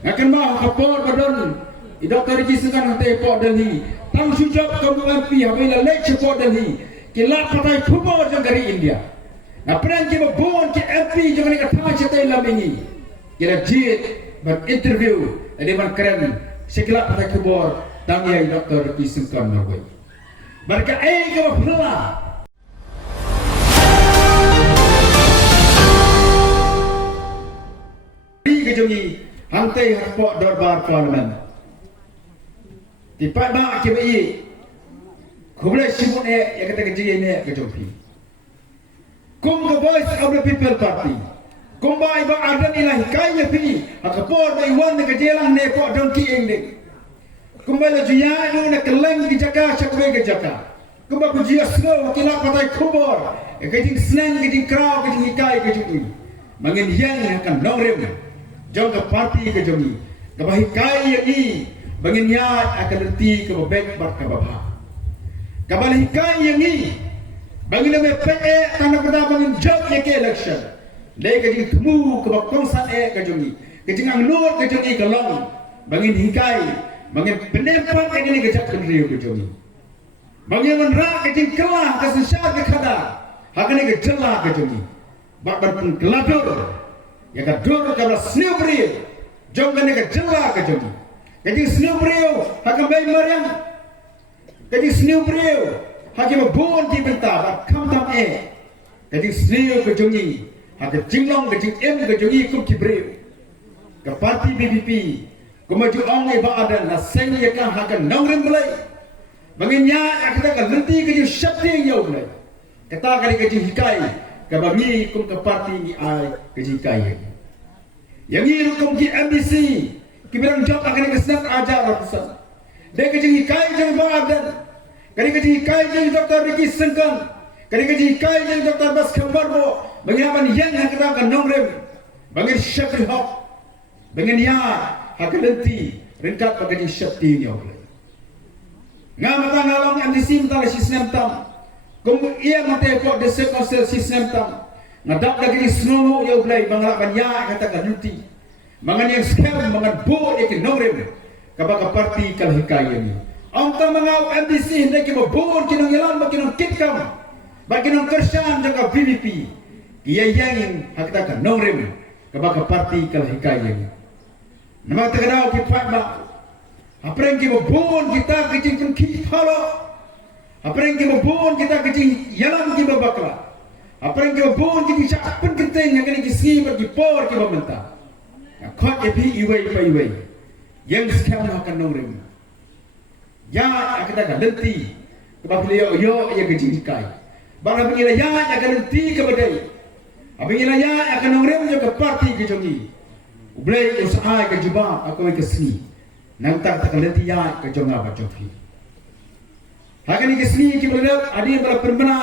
Ngakan mau kapor badon Dr. Rijiskan hante Port Delhi tang sujab kamu MP habila lek Port Delhi kilat patai kubur jangkari India. Nah perang kita bon ke MP jangan kata cetai lam ini. Kira jit berinterview ada man keren sekilat patai kubur tang yai Dr. Rijiskan Norway. Mereka ke bapela. Kejongi hantai Port Darbar Parlimen. Di pada KBI, kumulai sibuk ni yang kata kerja ni kejumpi. Kum the voice of the people party. Kum ba iba ada nilai kaya pi. Akapor ba iwan na kejelang ni Port Dongki Engdek. Kum ba la juya nu na keleng di Jaka cakwe ke Jaka. Kum ba kujiya slow kila patai kubor. Kejing senang kejing kraw kejing ikai kejing. Mangin yang akan nongrem. Jom ke parti kejungi. Kebahikai yang ini. Bangin ya akan reti ke bebek bat ke babha. Kabalikai yang ini. Bangin nama PE tanah pada bangin job ye ke election. Lei kejing temu ke bakongsan kejungi. Kejing angnur kejungi ke long. Bangin hikai. Bangin penempat yang ini kejak kendriu kejungi. Bangin menrak kejing kelah kesensyat ke khadar. Hakan ini kejelah kejungi. Bak pun keladur. Ya kadur kabla sniu beri. Jom kan ini kejelah kejungi. Kajing sniu beriu, hakam bayi Maryam. Kajing sniu beriu, hakim bon di bentar, kam tam Kajing sniu kejungi, hakam jinglong kajing kejungi kum kibriu. Ke parti BBP, kumaju ong iba ada naseng yakang hakam nongren belai. Menginya akita kan lenti kajing syakti yang belai. Kata kali kajing hikai, kabangi kum ke parti ni ai kajing hikai. Yang ini kum ki MBC. Kiberang job akan kesenang ajar ratusan. Dia kejing hikai jeng badan. Kali kejing hikai jeng Dr. Ricky Sengkang. Kali kejing hikai jeng Dr. Bas Kambarbo. Bagaimana yang kita akan nongrem. Bangin Syafri Haq. Bangin ya akan lenti. Ringkat bagi Syafri ni oleh. Ngamatan ngalong MDC mentala sistem tam. Kemudian mata ekor desek konsel sistem tam. Ngadap lagi snow ya oleh. Bangalapan ya katakan lenti. Mangan yang scam, mangan bo ikin nongrem kabaka parti kal hikaya ni. Angka mangau MDC hendak kita bon kinong yalan makinong kitkam, makinong kersan jaga BBP. Ia yang hakita kan nongrem kabaka parti kal hikaya ni. Nama terkenal kita ba. Apa yang kita bon kita kecing pun kita lo. Apa yang kita bon kita kecing yalan kita bakla. Apa yang kita bon kita siapkan kenteng yang kini kisi bagi por kita mentah. Kau epi iway pa iway, yang sekarang akan nongrim. Ya, akan tak lenti. Kepada beliau yo yang kejikai. Barang begila ya akan lenti kepada. Begila ya akan nongrim juga parti kejongi. Ublay usaha kejubah aku ke sini. Nanti tak lenti ya kejonga bacoki. Hakan ke sini kita lihat ada yang berperbena.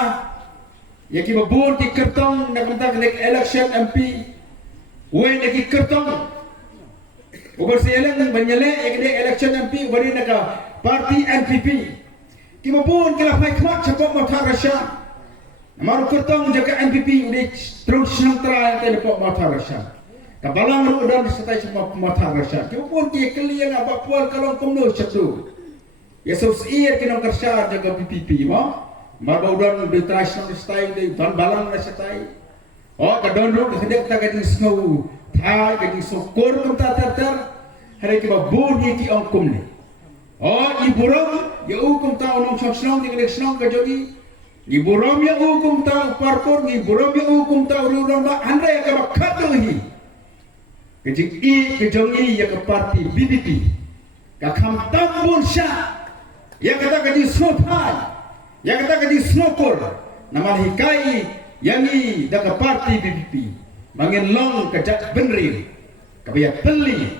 Ya kita bon di kertong nak mentak election MP. Uwe lagi kertong. Ubar sejalan banyale ekde election MP bari naka parti NPP. Kima pun kila fai kmak cakap mata Rasha. Namaru kertong jaga NPP udah terus senang terang telepon mata Rasha. Kabalang ru dan setai semua mata Rasha. Kima pun kia keliang apa pual kalau kumno cakap. Ya sos ier kina kerja jaga PPP ma. Marba udan de traditional style de dan balang na setai. Oh, kadon ru hendak tak kajing snow, thai kajing sokor kum tatar, hari kita budi ki angkum ni. Oh, iburam ya ukum ta onong snow ni kajing snow kajogi. Iburam ya ukum ta parkour, iburam ya ukum ta ururang ba andre ka bakatuhi. Kajing i kajongi ya ke parti BBP. Ka kham tambun sha. Ya kata kajing snow thai. Ya kata kajing snowkor. Nama hikai yang ini dah ke parti BBP, mangin long kejat benri, kabiat peli,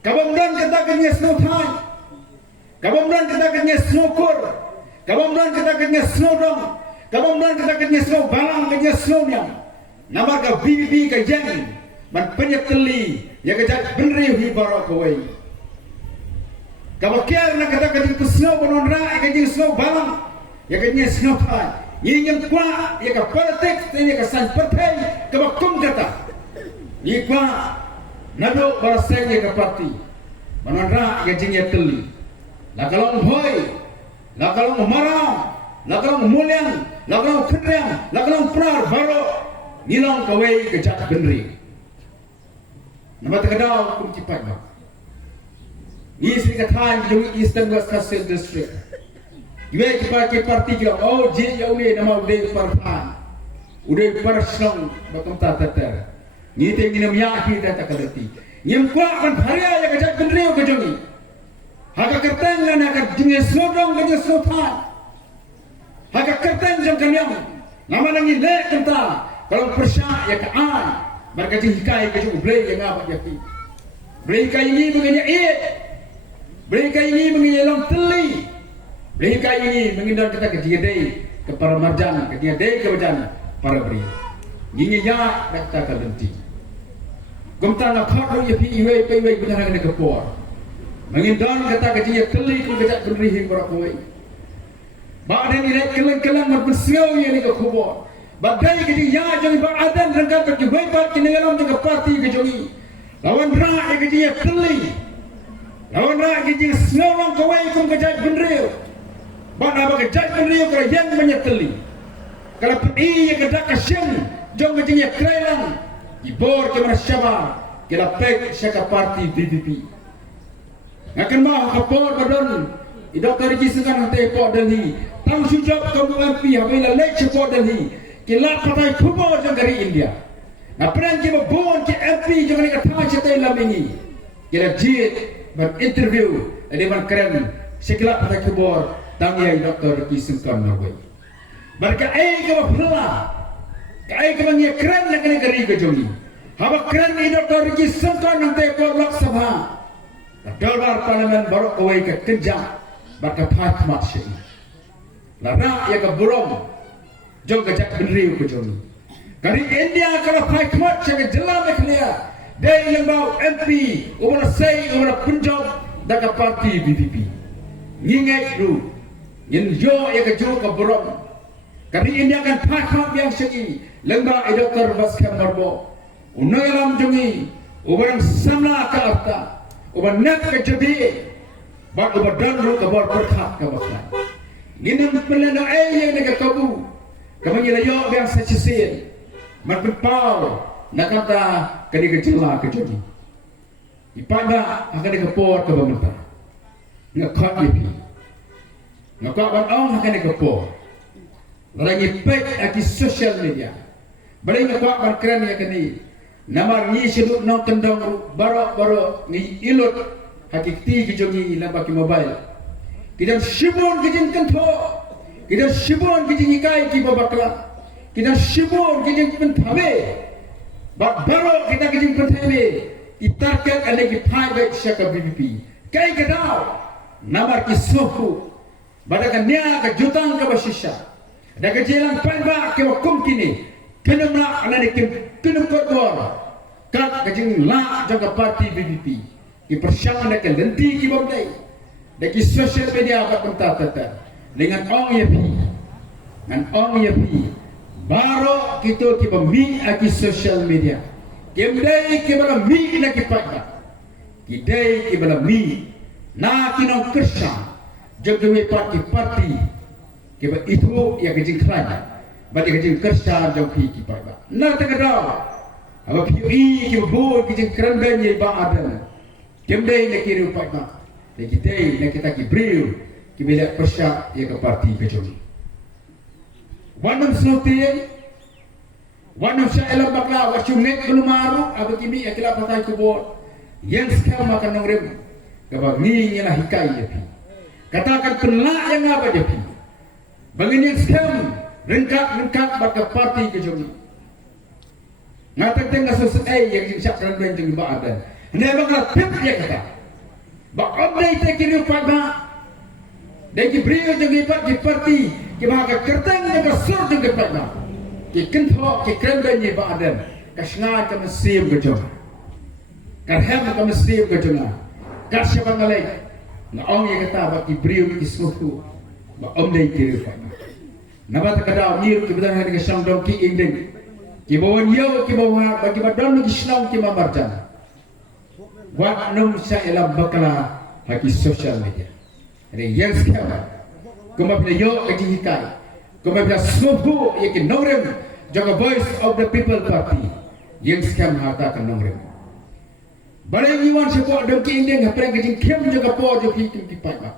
kabamdan katakannya snow thai, kabamdan katakannya snow kor, kabamdan katakannya snow dong, kabamdan katakannya snow balang kanya snow nyam, nama ka BBP kajang, man penyet teli, yang kejat benri hibarok kawai, kabakiar nak katakannya snow banonra, kajang snow balang, yang kanya snow thai. Ini yang kuat, ia ke politik, ini ke san partai, ke bakum kata. Ini kuat, Nado baraseng ke parti. Manandra ke jingnya teli. La kalau hoi, la kalau marang, la kalau muliang, la kalau kedreng, la kalau prar baro nilang kawai ke jat benri. Nama terkadau kum cipat ba. Isi katan di Eastern West Coast District. Juga kita ke parti kita. Oh je ya ule nama udah partan. Udah parsenong bakam tata. Ni tengin namanya kita tak kalati. Nyem kuat kan hari ya kejat benri ke jongi. Haka kerteng na nak jenis slodong ke jenis slotan. Haka kerteng jam kanyang. Nama nangi lek kenta. Kalau persyak ya kaan. Mereka hikai ke jongi blay yang apa jadi. Blay kai ini mengenai mereka ini mengenai long teli. Mereka ini mengendal kita ke jidai ke para marjan, ke jidai ke marjan para beri. Ini ya kita kalenti. Gumta nak kau ye pi iwe pe iwe bukan nak kepor. Mengendal kita ke jidai teli ku kejak beri hing para koi. Badan ini kelang-kelang berpesiau ye ni ke kubur. Badai ke jidai ya jangan beradan rengkat ke jidai bat kini dalam jaga parti ke jongi. Lawan rak ke jidai teli. Lawan nak kita seorang kawai kum kejat benril. Bana bagi kejat benril kalau yang menyeteli. Kalau peti yang kedak kesian, jom kejingnya kerailan. Ibor ke mana siapa? Kita pek syaka parti BBP. Ngakan mau kapor badan. Idok kari kisahkan hantai Port Delhi. Tang sujab kamu MP habila lek Port Delhi. Kita patai kubur jom kari India. Nah pernah kita bon ke MP jom kari katang cetai lam ini. Kita jid berinterview dengan keren sekelak pada kubur tangiai Dr. Kisungkan Norway. Mereka ke bapela, ke banyak keren nak kena kari ke jongi. Haba keren ini Dr. Kisungkan nanti kubur Lok Sabha. Dalbar Parlimen baru kawai ke kejam, baka phakmat syai. Lara ya ke burung, jom kejak benriu ke jongi. Kari India kalau phakmat syai ke jelam eklia. Dari yang bawa MP, umur saya, umur Punjab, dah parti BBP. Ingat dulu, yang yo yang kejual ke burung. Kali ini akan pakam yang segi, lembah Dr. Baskem Marbo. Unai alam jungi, umur samla ke afta, umur nak ke jadi, bak umur danru ke bawah berkat ke bawah. Ini pelena yang nak kabu, kamu ni yo yang secisian, marpau. Nak kata kena kecelah kejadi. Ipada akan dikepor ke pemerintah. Ngakak yepi. Ngakak orang akan dikepor. Lagi pek aki sosial media. Balik ngakak berkeran ya kini. Namar ni sedut nak kendang baru ni ilut hakikti kejongi lambaki mobile. Kita sibun kejeng kento. Kita sibun kejeng ikai ki babakla. Kita sibun kejeng penthawe. Baru kita kejeng pertama itarkan ada lagi private syaka BBP. Kai kedau namar kisuhu badakan dia ke jutang ke basisha. Ada kejelang panba ke wakum kini kena nak ada kena kodor kat kejeng la jaga parti BBP. Ki persyang ada ke lenti ki bomdai. Daki social media apa tata dengan ong yepi. Dengan ong yepi. Baru kita mi aki social media. Kemdai kebala mi nak kipat. Kidai kebala mi na kinong kersa. Jogdewe parti keba itu ya kejing kerana. Bagi kejing kersa jogpi kipat. Na terkadang. Apa PUI kebul kejing keran banyi ba ada. Kemdai nak kiri upat ba. Kidai nak kita kibril kibela kersa ya ke parti kejong. Wanam snotian, wanam syailah bakla, wacungnek kelumaru, abu kimi akilah patai kubur, yang sekarang makan nongrim, kabag ni nyalah hikai jepi. Katakan pelak yang apa jepi. Bangin yang sekarang rengkat bakal parti kejongi. Ngata tengah selesai yang siap dan benjeng baadan. Hendak bakal pip dia kata. Bak obday tekini pada. Deki brio jengi di parti. Ki bahaga kerteng dengan sur dengan pada. Ki kentok ki krembenye baadan. Kasnga ka mesim kejong. Karhem ka mesim kejong. Kasya bangalay. Na ong yang kata bak ki brio ki smutu. Bak obday kiri pada. Nabat kadau niru ki bedang dengan sang dong ki indeng. Ki bawan yo ki bawa bagi badan ki snang ki mamarjan. buat nung sa ilang bakala haki social media. Ada yang sekarang, kumapila yo kajihikai, kumapila smobu yakin nongrem jaga voice of the people party. Yang sekarang hatakan nongrem. Balai iwan sebuah dengki indeng hapreng kajing kem jaga po joki kipai mak.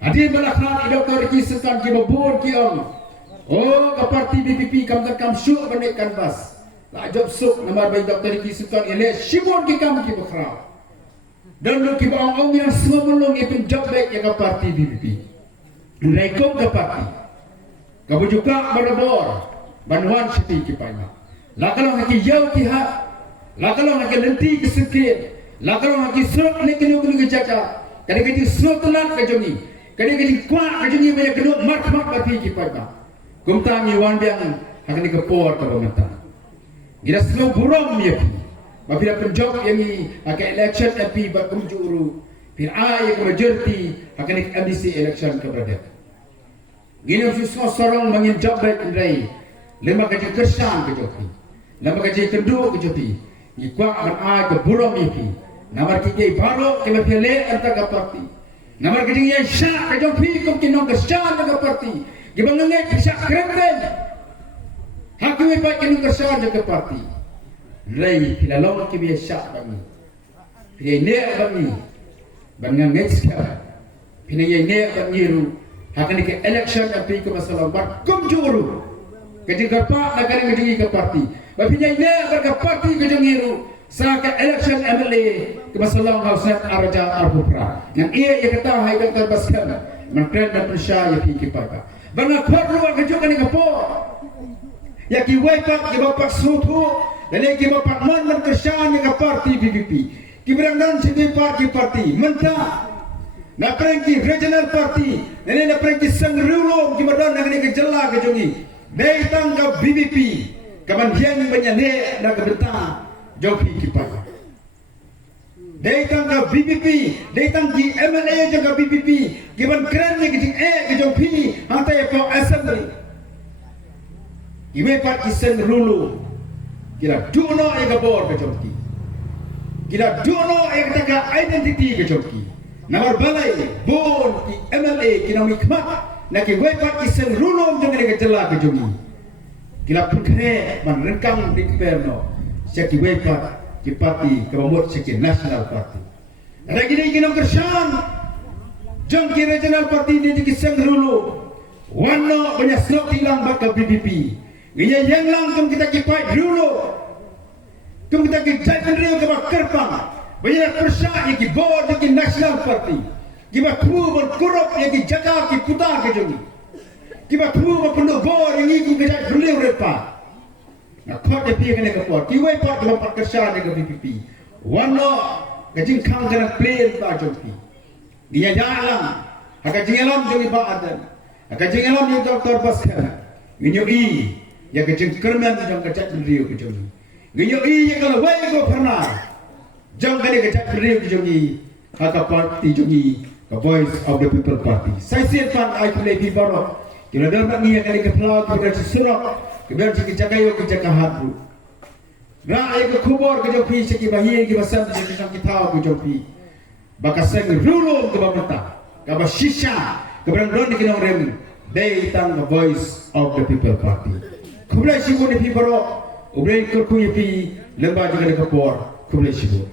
Adi balakhan idoktor ki sekan ki babur ki om. Oh, ke parti BPP kam syuk banek kanvas. La job suk namar bai doktor ki sekan ele shimon ki kam ki bakra. Dan lu ki baong yang semua belum ipin job baik ya ke parti BPP. Naikom ke parti. Kamu juga barabor. Banuan sepi ki pai mak. La kalau haki yau ki ha. La kalau nak lenti kesekit, la kalau nak serok ni kena kejaga, kadang-kadang serok telat kejongi, kadang-kadang kuat kejongi banyak kena mat bagi kipai ba. Kumtang iwan biang akan dikepor ke pemerintah. Kita semua buram ya pi. Apabila penjawab yang ni akan election MP berkunjuru, pil A yang majority akan MDC election kepada. Gina semua seorang menginjak baik indai, lima gaji kersan kejoki, lima gaji kenduk kejoki. Ikwa an ke buram ipi namar ki baro ke mepele anta ka parti namar ki ye sha ke jong pi kom ki nong ke sha ka parti ki bangange ki sha kremben hakwe pa ki nong ke sha ka parti lei pilalong ki be sha bangi ye ne bangi bangange ska pina ye ne bangi ru hakani ke election api ko masalah bar kom juru ke jing pa na kare ngi ke parti Bapinya ini agar parti kejengiru sahaja election MLA ke masalah hausan araja arbupra. Yang ia kata hai kata baskan mentren dan persyaya fikir pada. Bangga perlu kejukan ini kapor. Ya ki waipak ki bapak sutu dan ki bapak man kersyan ke parti BPP. Ki beranggan sini parti mentah. Na pergi regional party, dan na pergi sangrulong ki madan dengan ke jela kejongi. Dai tangga BPP. Kaman yang menyalek nak berta joki kipai. Datang ke BPP, datang di MLA juga BPP. Kaman keren ni kecik ke joki hantai ke assembly. Iwe pat kisen rulu. Kira duno ega bor ke joki. Kira duno ega taka identity ke joki. Namar balai bon di MLA kina mikmat nak iwe pat kisen rulu jangan ega jela ke joki. Kila pun kena menerengkang di Perno, seki wepa di parti kemamut seki national party. Ada gini gini kersan, jangki regional party di kisah dulu. Wano banyak slot hilang baka BPP. Gini yang lang kita kipai dulu. Kita kijai pendiri ke kerpang. Banyak persa yang kibor di national party. Kita kru berkurup yang kijaga kiputar kejongi. Kiba semua penduduk bor yang ikut kerja beliau repa. Nak kau dia pergi kena kepot. Kiwai pot lompat kerja dengan BPP. Wano kajing kang kena play tak joki. Dia jalan. Agak jengelam joki pak adan. Agak jengelam yang doktor paskan. Ginyoi yang kajing kerman yang kerja beliau kejoki. Ginyoi yang kalau wai ko pernah. Jang kena kerja beliau kejoki. Agak parti joki. The Voice of the People Party. Saya siapkan aku lebih baru. Kira dalam ni yang kali kepelau kita seserok, kemudian kita jaga kita hatu. Rai ke kubur ke jopi seki bahian ke basam seki sang kita ke jopi. Bakaseng rulung ke bamata, ke basisha, ke berangron ke nongrem. They tang the Voice of the People Party. Kublai sibu ni pi baro, ublai kurkuyi pi lemba juga kepor, kublai sibu.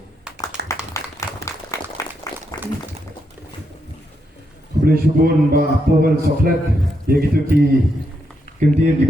Boleh syukur ba Powell Soflet yang itu ki kentir di